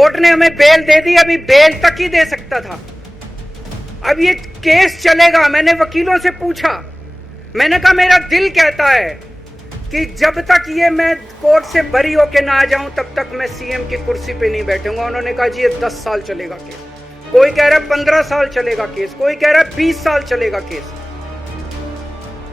Court ने हमें bell दे दी, अभी बेल तक ही दे सकता था। अब ये केस चलेगा। मैंने वकीलों से पूछा, मैंने कहा मेरा दिल कहता है कि जब तक ये मैं कोर्ट से बरी होके ना आ जाऊं तब तक मैं सीएम की कुर्सी पे नहीं बैठूंगा। उन्होंने कहा जी ये 10 साल चलेगा केस, कोई कह रहा है 15 साल चलेगा केस, कोई कह रहा है 20 साल चलेगा केस।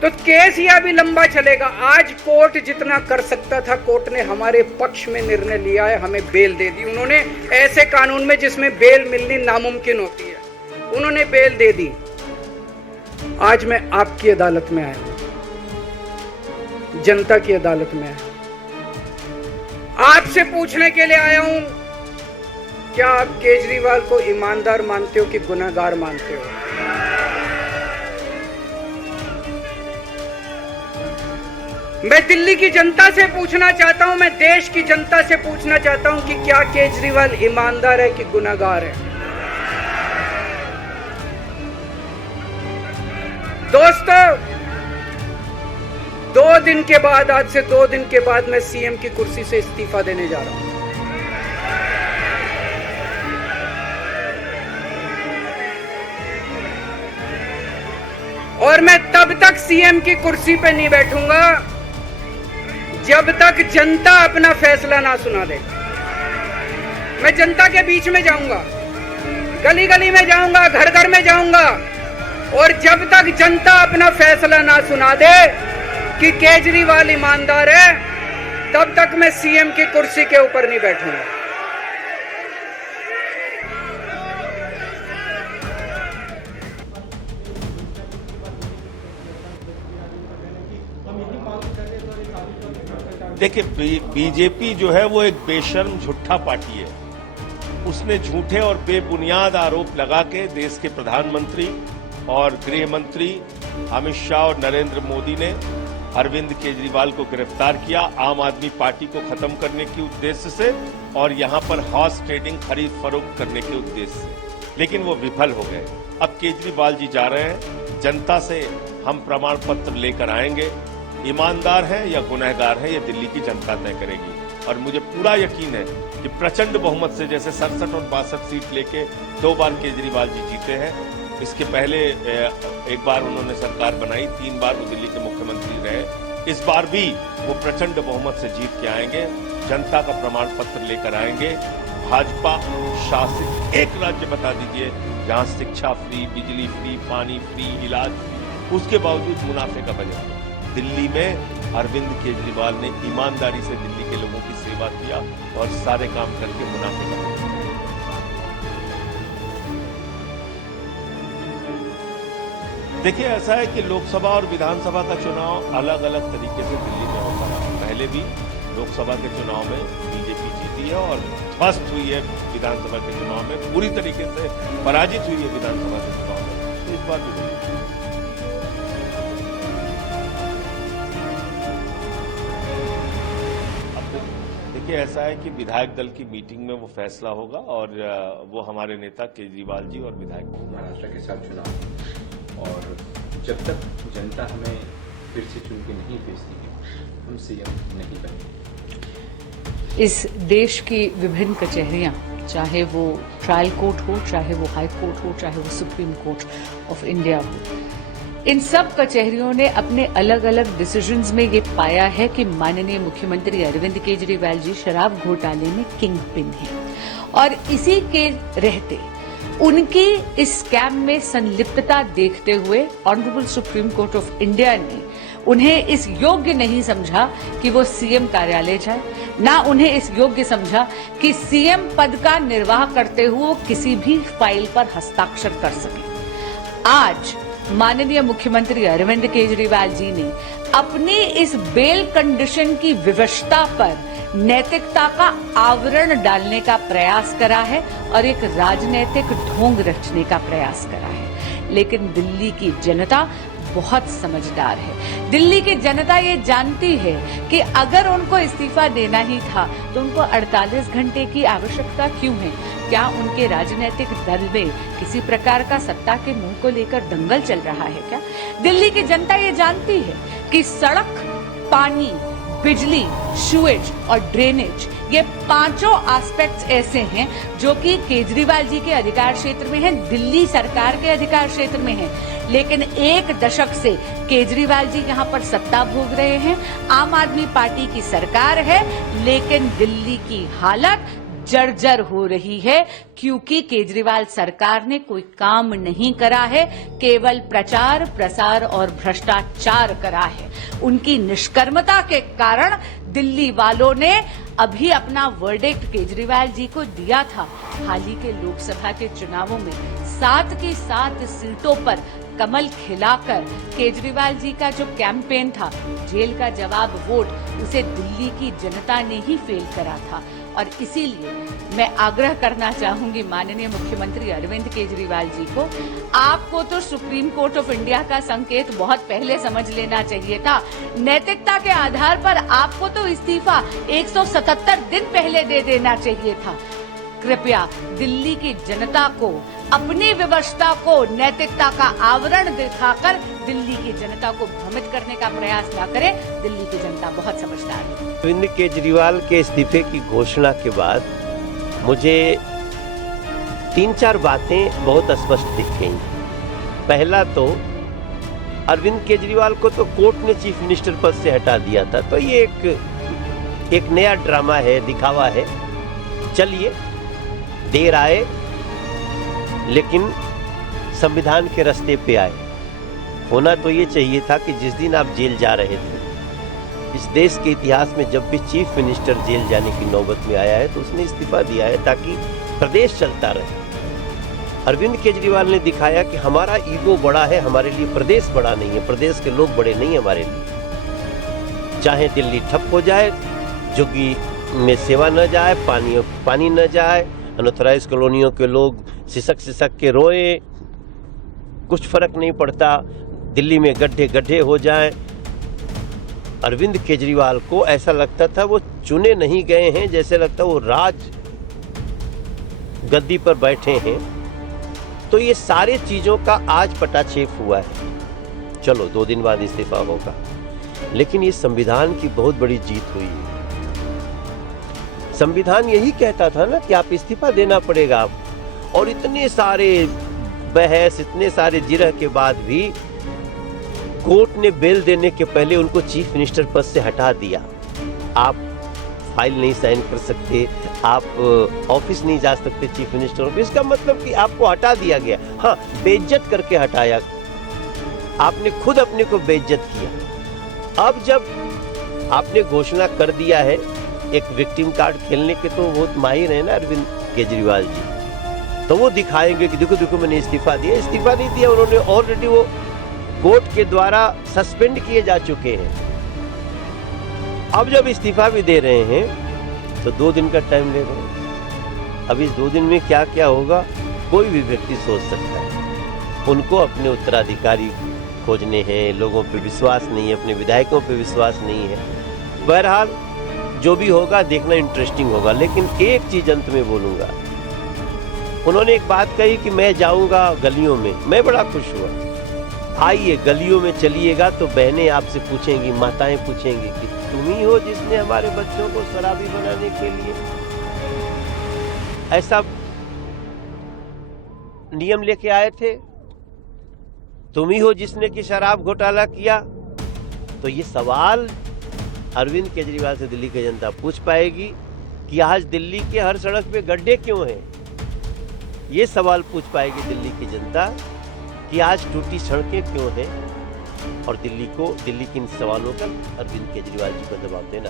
तो केस ये अभी लंबा चलेगा। आज कोर्ट जितना कर सकता था, कोर्ट ने हमारे पक्ष में निर्णय लिया है, हमें बेल दे दी। उन्होंने ऐसे कानून में जिसमें बेल मिलनी नामुमकिन होती है, उन्होंने बेल दे दी। आज मैं आपकी अदालत में आया, जनता की अदालत में आया, आपसे पूछने के लिए आया हूं, क्या आप केजरीवाल को ईमानदार मानते हो कि गुनहगार मानते हो? मैं दिल्ली की जनता से पूछना चाहता हूं, मैं देश की जनता से पूछना चाहता हूं कि क्या केजरीवाल ईमानदार है कि गुनहगार है? दोस्तों, 2 दिन के बाद, आज से 2 दिन के बाद मैं सीएम की कुर्सी से इस्तीफा देने जा रहा हूं। और मैं तब तक सीएम की कुर्सी पे नहीं बैठूंगा जब तक जनता अपना फैसला ना सुना दे। मैं जनता के बीच में जाऊंगा, गली गली में जाऊंगा, घर घर में जाऊंगा, और जब तक जनता अपना फैसला ना सुना दे कि केजरीवाल ईमानदार है, तब तक मैं सीएम की कुर्सी के ऊपर नहीं बैठूंगा। देखिए, बीजेपी जो है वो एक बेशर्म झूठा पार्टी है। उसने झूठे और बेबुनियाद आरोप लगा के देश के प्रधानमंत्री और गृह मंत्री अमित शाह और नरेंद्र मोदी ने अरविंद केजरीवाल को गिरफ्तार किया आम आदमी पार्टी को खत्म करने के उद्देश्य से और यहां पर हॉर्स ट्रेडिंग खरीद फरोख्त करने के उद्देश्य से, लेकिन वो विफल हो गए। अब केजरीवाल जी जा रहे हैं, जनता से हम प्रमाण पत्र लेकर आएंगे। ईमानदार है या गुनहगार है, ये दिल्ली की जनता तय करेगी। और मुझे पूरा यकीन है कि प्रचंड बहुमत से, जैसे 67 और 62 सीट लेके 2 बार केजरीवाल जी जीते हैं। इसके पहले एक बार उन्होंने सरकार बनाई, 3 बार वो दिल्ली के मुख्यमंत्री रहे। इस बार भी वो प्रचंड बहुमत से जीत के आएंगे, जनता का प्रमाण पत्र लेकर आएंगे। भाजपा शासित एक राज्य बता दीजिए जहां शिक्षा फ्री, बिजली फ्री, पानी फ्री, इलाज फ्री, उसके बावजूद मुनाफे का बजट। दिल्ली में अरविंद केजरीवाल ने ईमानदारी से दिल्ली के लोगों की सेवा किया और सारे काम करके मुनाफे का बजट। देखिए, ऐसा है कि लोकसभा और विधानसभा का चुनाव अलग अलग तरीके से दिल्ली में होता है। पहले भी लोकसभा के चुनाव में बीजेपी जीती है और ध्वस्त हुई है विधानसभा के चुनाव में, पूरी तरीके से पराजित हुई है विधानसभा के चुनाव में। तो इस बार भी देखिए, ऐसा है कि विधायक दल की मीटिंग में वो फैसला होगा और वो हमारे नेता केजरीवाल जी और विधायक महाराष्ट्र के साथ चुनाव, और जब तक जनता हमें फिर से चुन के नहीं भेजती, हम सीएम नहीं बनेंगे। इस देश की विभिन्न कचहरियां, चाहे वो ट्रायल कोर्ट हो, चाहे वो हाई कोर्ट हो, चाहे वो सुप्रीम कोर्ट ऑफ इंडिया हो, इन सब कचहरियों ने अपने अलग अलग डिसीजंस में ये पाया है कि माननीय मुख्यमंत्री अरविंद केजरीवाल जी शराब घोटाले में किंग पिन हैं। और इसी के रहते उनकी इस स्कैम में संलिप्तता देखते हुए honourable supreme court of India ने उन्हें इस योग्य नहीं समझा कि वो सीएम कार्यालय जाए, ना उन्हें इस योग्य समझा कि सीएम पद का निर्वाह करते हुए वो किसी भी फाइल पर हस्ताक्षर कर सके। आज माननीय मुख्यमंत्री अरविंद केजरीवाल जी ने अपनी इस बेल कंडीशन की विवशता पर नैतिकता का आवरण डालने का प्रयास करा है और एक राजनीतिक ढोंग रचने का प्रयास करा है। लेकिन दिल्ली की जनता बहुत समझदार है। दिल्ली की जनता ये जानती है कि अगर उनको इस्तीफा देना ही था तो उनको 48 घंटे की आवश्यकता क्यों है? क्या उनके राजनीतिक दल में किसी प्रकार का सत्ता के मुंह को लेकर दंगल चल रहा है क्या? दिल्ली की जनता ये जानती है कि सड़क, पानी, बिजली, सुएज और ड्रेनेज, ये पांचों एस्पेक्ट्स ऐसे हैं जो कि केजरीवाल जी के अधिकार क्षेत्र में हैं, दिल्ली सरकार के अधिकार क्षेत्र में हैं। लेकिन एक दशक से केजरीवाल जी यहाँ पर सत्ता भोग रहे हैं, आम आदमी पार्टी की सरकार है, लेकिन दिल्ली की हालत जर्जर हो रही है क्योंकि केजरीवाल सरकार ने कोई काम नहीं करा है, केवल प्रचार, प्रसार और भ्रष्टाचार करा है। उनकी निष्कर्मता के कारण दिल्ली वालों ने अभी अपना वर्डिक्ट केजरीवाल जी को दिया था। हाल ही के लोकसभा के चुनावों में 7 की 7 सीटों पर कमल खिलाकर केजरीवाल जी का जो कैंपेन था, जेल का जवाब वोट, उसे दिल्ली की जनता ने ही फेल करा था। और इसीलिए मैं आग्रह करना चाहूंगी माननीय मुख्यमंत्री अरविंद केजरीवाल जी को, आपको तो सुप्रीम कोर्ट ऑफ इंडिया का संकेत बहुत पहले समझ लेना चाहिए था। नैतिकता के आधार पर आपको तो इस्तीफा 177 दिन पहले दे देना चाहिए था। कृपया दिल्ली की जनता को, अपनी व्यवस्था को नैतिकता का आवरण दिखाकर दिल्ली की जनता को भ्रमित करने का प्रयास न करें। दिल्ली की जनता बहुत समझदार है। अरविंद केजरीवाल के इस्तीफे की घोषणा के बाद मुझे 3-4 बातें बहुत स्पष्ट दिख गई। पहला तो अरविंद केजरीवाल को तो कोर्ट ने चीफ मिनिस्टर पद से हटा दिया था, तो ये एक नया ड्रामा है, दिखावा है। चलिए, देर आए लेकिन संविधान के रास्ते पे आए। होना तो ये चाहिए था कि जिस दिन आप जेल जा रहे थे, इस देश के इतिहास में जब भी चीफ मिनिस्टर जेल जाने की नौबत में आया है तो उसने इस्तीफा दिया है ताकि प्रदेश चलता रहे। अरविंद केजरीवाल ने दिखाया कि हमारा ईगो बड़ा है, हमारे लिए प्रदेश बड़ा नहीं है, प्रदेश के लोग बड़े नहीं है हमारे लिए। चाहे दिल्ली ठप हो जाए, झुग्गी में सेवा न जाए, पानी न जाए, अनऑथराइज कॉलोनियों के लोग सिसक के रोए, कुछ फर्क नहीं पड़ता, दिल्ली में गड्ढे हो जाएं। अरविंद केजरीवाल को ऐसा लगता था वो चुने नहीं गए हैं, जैसे लगता वो राज गद्दी पर बैठे हैं। तो ये सारे चीजों का आज पटाक्षेप हुआ है। चलो 2 दिन बाद इस्तीफा होगा, लेकिन ये संविधान की बहुत बड़ी जीत हुई है। संविधान यही कहता था ना कि आप इस्तीफा देना पड़ेगा, और इतने सारे बहस, इतने सारे जिरह के बाद भी कोर्ट ने बेल देने के पहले उनको चीफ मिनिस्टर पद से हटा दिया। आप फाइल नहीं साइन कर सकते, आप ऑफिस नहीं जा सकते चीफ मिनिस्टर ऑफिस, इसका मतलब कि आपको हटा दिया गया। हाँ, बेइज्जत करके हटाया, आपने खुद अपने को बेइज्जत किया। अब जब आपने घोषणा कर दिया है, एक विक्टिम कार्ड खेलने के तो बहुत माहिर है ना अरविंद केजरीवाल जी, तो वो दिखाएंगे कि देखो मैंने इस्तीफा दिया। इस्तीफा नहीं दिया उन्होंने, ऑलरेडी वो कोर्ट के द्वारा सस्पेंड किए जा चुके हैं। अब जब इस्तीफा भी दे रहे हैं तो 2 दिन का टाइम ले रहे हैं। अब इस 2 दिन में क्या क्या होगा कोई भी व्यक्ति सोच सकता है। उनको अपने उत्तराधिकारी खोजने हैं, लोगों पे विश्वास नहीं है, अपने विधायकों पे विश्वास नहीं है। बहरहाल जो भी होगा देखना इंटरेस्टिंग होगा। लेकिन एक चीज अंत में बोलूंगा, उन्होंने एक बात कही कि मैं जाऊंगा गलियों में। मैं बड़ा खुश हुआ। आइए गलियों में चलिएगा तो बहनें आपसे पूछेंगी, माताएं पूछेंगी कि तुम ही हो जिसने हमारे बच्चों को शराबी बनाने के लिए ऐसा नियम लेके आए थे, तुम ही हो जिसने कि शराब घोटाला किया। तो ये सवाल अरविंद केजरीवाल से दिल्ली की जनता पूछ पाएगी कि आज दिल्ली के हर सड़क पे गड्ढे क्यों हैं। ये सवाल पूछ पाएगी दिल्ली की जनता कि आज टूटी सड़कें क्यों हैं, और दिल्ली के इन सवालों का अरविंद केजरीवाल जी को जवाब देना।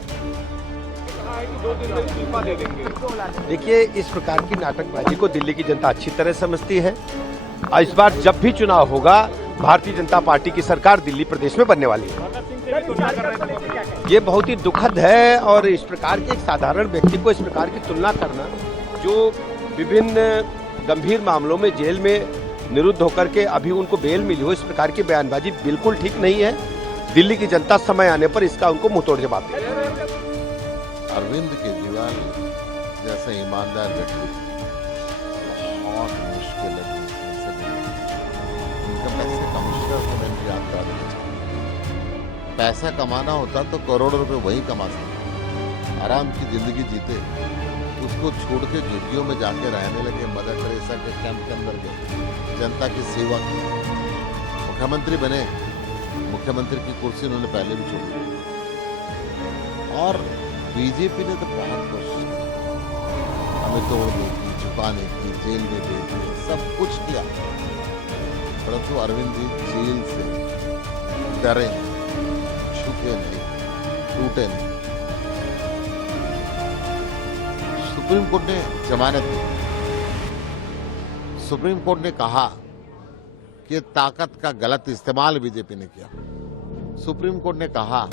देखिए, इस प्रकार की नाटकबाजी को दिल्ली की जनता अच्छी तरह समझती है। इस बार जब भी चुनाव होगा, भारतीय जनता पार्टी की सरकार दिल्ली प्रदेश में बनने वाली है। ये बहुत ही दुखद है, और इस प्रकार के एक साधारण व्यक्ति को इस प्रकार की तुलना करना, जो विभिन्न गंभीर मामलों में जेल में निरुद्ध होकर के अभी उनको बेल मिली हो, इस प्रकार की बयानबाजी बिल्कुल ठीक नहीं है। दिल्ली की जनता समय आने पर इसका उनको मुंहतोड़ जवाब देगी। अरविंद केजरीवाल जैसे ईमानदार व्यक्ति बहुत मुश्किल है। इनकम टैक्स के कमिश्नर को मैं याद कर पैसा कमाना होता तो करोड़ों रुपए वही कमा सकते, आराम की जिंदगी जीते। उसको छोड़ के झुग्गियों में जाके रहने लगे, मदर टेरेसा के कैंप के अंदर गए, जनता की सेवा की, मुख्यमंत्री बने। मुख्यमंत्री की कुर्सी उन्होंने पहले भी छोड़ी और बीजेपी ने तो बहुत कोशिश की हमें तोड़ने की, छुपाने की, जेल में भेजने, सब कुछ किया, परंतु अरविंद जी जेल से डरे नहीं, झुके नहीं, टूटे नहीं। सुप्रीम कोर्ट ने जमानत दी। सुप्रीम कोर्ट ने कहा कि ताकत का गलत इस्तेमाल बीजेपी ने किया। सुप्रीम कोर्ट ने कहा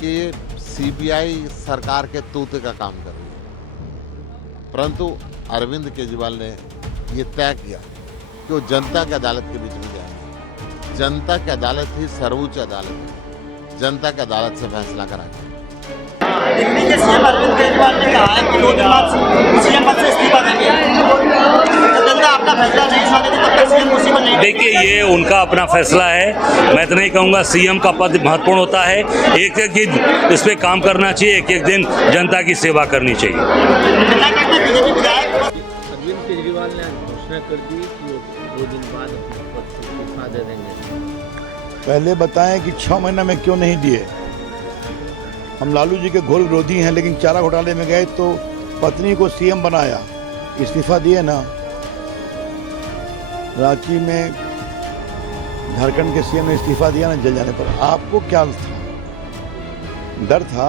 कि सीबीआई सरकार के तूते का काम कर रही है, परंतु अरविंद केजरीवाल ने ये तय किया कि वो जनता की अदालत के बीच में जाएंगे। जनता की अदालत ही सर्वोच्च अदालत है, जनता की अदालत से फैसला कराएंगे। दिल्ली के सीएम अरविंद केजरीवाल ने कहा है कि 2 दिन बाद सीएम पद से इस्तीफा देंगे। जनता अपना फैसला नहीं सुनेगी तब तक सीएम कुर्सी पर नहीं। देखिए, ये उनका अपना फैसला है। मैं तो नहीं कहूँगा सीएम का पद महत्वपूर्ण होता है। एक एक दिन इस पे काम करना चाहिए, एक एक दिन जनता की सेवा करनी चाहिए। अरविंद केजरीवाल ने घोषणा कर दी कि वो 2 दिन बाद अपने पद से इस्तीफा दे देंगे। पहले बताएं कि 6 महीना में क्यों नहीं दिए। हम लालू जी के घोर विरोधी हैं, लेकिन चारा घोटाले में गए तो पत्नी को सीएम बनाया, इस्तीफा दिए ना। रांची में झारखंड के सीएम ने इस्तीफा दिया ना जल जाने पर। आपको क्या था? डर था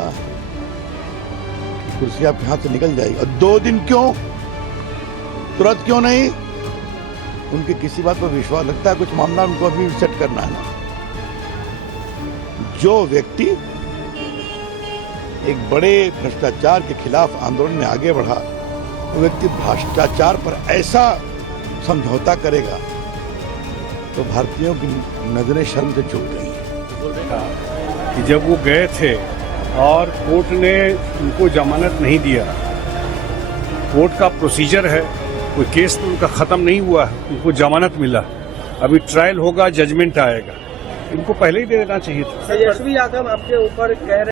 कि कुर्सी आपके हाथ से निकल जाएगी। और 2 दिन क्यों? तुरंत क्यों नहीं? उनके किसी बात पर विश्वास लगता है, कुछ मामला उनको अभी सेट करना है ना। जो व्यक्ति एक बड़े भ्रष्टाचार के खिलाफ आंदोलन में आगे बढ़ा, वो व्यक्ति भ्रष्टाचार पर ऐसा समझौता करेगा तो भारतीयों की नजरें शर्म से झुक गई हैं। कि जब वो गए थे और कोर्ट ने उनको जमानत नहीं दिया, कोर्ट का प्रोसीजर है, कोई केस तो उनका खत्म नहीं हुआ है, उनको जमानत मिला, अभी ट्रायल होगा, जजमेंट आएगा, इनको पहले ही दे देना चाहिए था। तेजस्वी यादव आपके ऊपर कह रहे